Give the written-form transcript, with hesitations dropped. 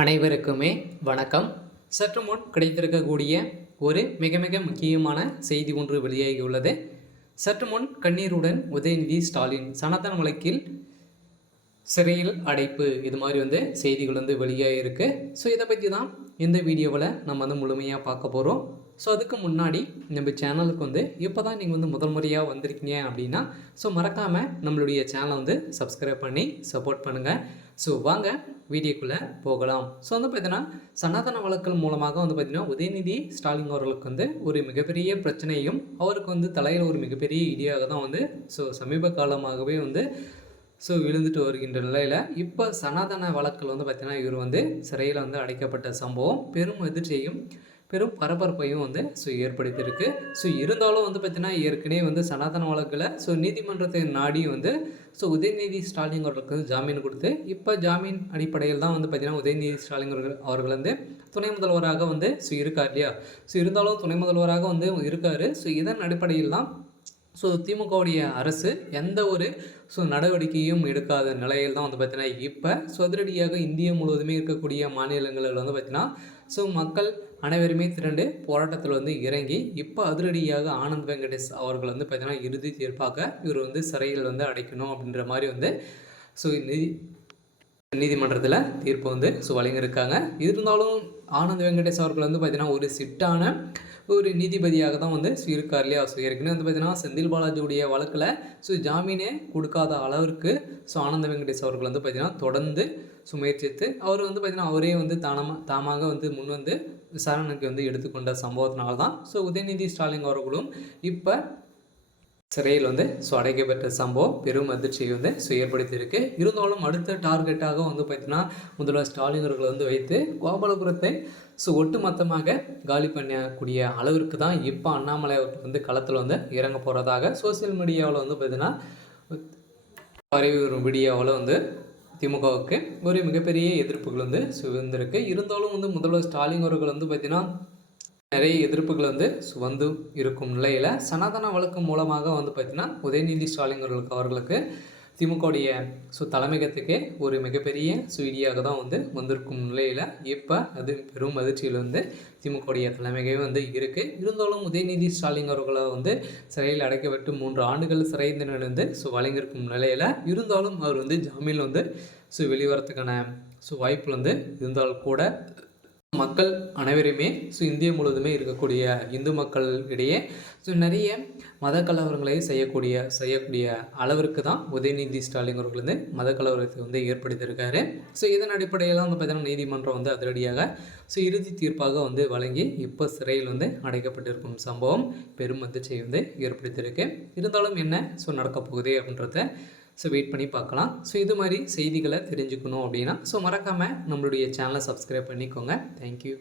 அனைவருக்குமே வணக்கம். சற்று முன் கிடைத்திருக்கக்கூடிய ஒரு மிக மிக முக்கியமான செய்தி ஒன்று வெளியாகியுள்ளது. சற்று முன் கண்ணீருடன் உதயநிதி ஸ்டாலின் சனாதன வழக்கில் சிறையில் அடைப்பு, இது மாதிரி செய்திகள் வெளியாகிருக்கு. ஸோ இதை பற்றி தான் இந்த வீடியோவில் நம்ம முழுமையாக பார்க்க போகிறோம். ஸோ அதுக்கு முன்னாடி நம்ம சேனலுக்கு இப்போ தான் நீங்கள் முதல் முறையாக வந்திருக்கீங்க அப்படின்னா மறக்காமல் நம்மளுடைய சேனலை சப்ஸ்கிரைப் பண்ணி சப்போர்ட் பண்ணுங்கள். ஸோ வாங்க வீடியோக்குள்ளே போகலாம். ஸோ பார்த்தீங்கன்னா சனாதன வழக்கல் மூலமாக பார்த்தீங்கன்னா உதயநிதி ஸ்டாலின் அவர்களுக்கு ஒரு மிகப்பெரிய பிரச்சனையும் அவருக்கு தலையில் ஒரு மிகப்பெரிய இடியாக தான் சமீப காலமாகவே விழுந்துட்டு வருகின்ற நிலையில் இப்போ சனாதன வழக்கில் பார்த்தீங்கன்னா இவர் சிறையில் அடைக்கப்பட்ட சம்பவம் பெரும் எதிர்ச்சியையும் பெரும் பரபரப்பையும் ஏற்படுத்தியிருக்கு. இருந்தாலும் பார்த்தீங்கன்னா ஏற்கனவே சனாதன வழக்கில் நீதிமன்றத்தை நாடி உதயநிதி ஸ்டாலின் அவர்களுக்கு ஜாமீன் கொடுத்து இப்போ ஜாமீன் அடிப்படையில் தான் பார்த்தீங்கன்னா உதயநிதி ஸ்டாலின் அவர்கள் துணை முதல்வராக இருக்கார் இல்லையா. இருந்தாலும் துணை முதல்வராக இருக்கார். இதன் அடிப்படையில் தான் திமுகவுடைய அரசு எந்த ஒரு நடவடிக்கையும் எடுக்காத நிலையில் தான் பார்த்தீங்கன்னா இப்போ அதிரடியாக இந்தியா முழுவதுமே இருக்கக்கூடிய மாநிலங்களில் பார்த்தீங்கன்னா மக்கள் அனைவருமே திரண்டு போராட்டத்தில் இறங்கி இப்போ அதிரடியாக ஆனந்த் வெங்கடேஷ் அவர்கள் பார்த்தீங்கன்னா இறுதி தீர்ப்பாக இவர் சிறையில் அடைக்கணும் அப்படின்ற மாதிரி நீதிமன்றத்தில் தீர்ப்பு வழங்கியிருக்காங்க. இருந்தாலும் ஆனந்த் வெங்கடேஷ் அவர்கள் பார்த்தீங்கன்னா ஒரு சிட்டான ஒரு நீதிபதியாக தான் இருக்கார் இல்லையா. ஏற்கனவே பார்த்தீங்கன்னா செந்தில் பாலாஜியுடைய வழக்கில் ஜாமீனே கொடுக்காத அளவிற்கு ஆனந்த வெங்கடேஷ் அவர்கள் பார்த்தீங்கன்னா தொடர்ந்து முயற்சித்து அவர் பார்த்தீங்கன்னா அவரே தாமாக முன் விசாரணைக்கு எடுத்துக்கொண்ட சம்பவத்தினால தான் உதயநிதி ஸ்டாலின் அவர்களும் இப்போ சிறையில் அடைக்கப்பட்ட சம்பவம் பெரும் அதிர்ச்சியை ஏற்படுத்தியிருக்கு. இருந்தாலும் அடுத்த டார்கெட்டாக பார்த்தீங்கன்னா முதல்வர் ஸ்டாலின் அவர்கள் வைத்து கோபாலபுரத்தை ஒட்டுமொத்தமாக காலி பண்ணக்கூடிய அளவிற்கு தான் இப்போ அண்ணாமலை அவர்கள் களத்தில் இறங்க போகிறதாக சோசியல் மீடியாவில் பார்த்தீங்கன்னா பரவி வரும் வீடியோவில் திமுகவுக்கு ஒரு மிகப்பெரிய எதிர்ப்புகள் சுவந்திருக்கு. இருந்தாலும் முதல்வர் ஸ்டாலின் அவர்கள் பார்த்தீங்கன்னா நிறைய எதிர்ப்புகள் இருக்கும் நிலையில் சனாதன வழக்கு மூலமாக பார்த்தீங்கன்னா உதயநிதி ஸ்டாலின் அவர்களுக்கு திமுகவுடைய தலைமையகத்துக்கே ஒரு மிகப்பெரிய இடியாக தான் வந்திருக்கும் நிலையில் இப்போ அது பெரும் அதிர்ச்சியில் திமுகவுடைய தலைமையகமே இருக்குது. இருந்தாலும் உதயநிதி ஸ்டாலின் அவர்களை சிறையில் அடைக்கப்பட்டு 3 ஆண்டுகள் சிறை தண்டனை வழங்கியிருக்கும் நிலையில் இருந்தாலும் அவர் ஜாமீனில் வெளிவரத்துக்கான வாய்ப்பு இருந்தால் கூட மக்கள் அனைவருமே இந்தியா முழுவதுமே இருக்கக்கூடிய இந்து மக்கள் இடையே நிறைய மத கலவரங்களை செய்யக்கூடிய அளவிற்கு தான் உதயநிதி ஸ்டாலின் அவர்கள் மத கலவரத்தை ஏற்படுத்தியிருக்காரு. இதன் அடிப்படையில் பார்த்தீங்கன்னா நீதிமன்றம் அதிரடியாக இறுதி தீர்ப்பாக வழங்கி இப்போ சிறையில் அடைக்கப்பட்டிருக்கும் சம்பவம் பெரும் அதிர்ச்சியை ஏற்படுத்தியிருக்கு. இருந்தாலும் என்ன நடக்க போகுது அப்படின்றத வெயிட் பண்ணி பார்க்கலாம். இது மாதிரி செய்திகளை தெரிஞ்சுக்கணும் அப்படின்னா மறக்காமல் நம்மளுடைய சேனலை சப்ஸ்கிரைப் பண்ணிக்கோங்க. தேங்க்யூ.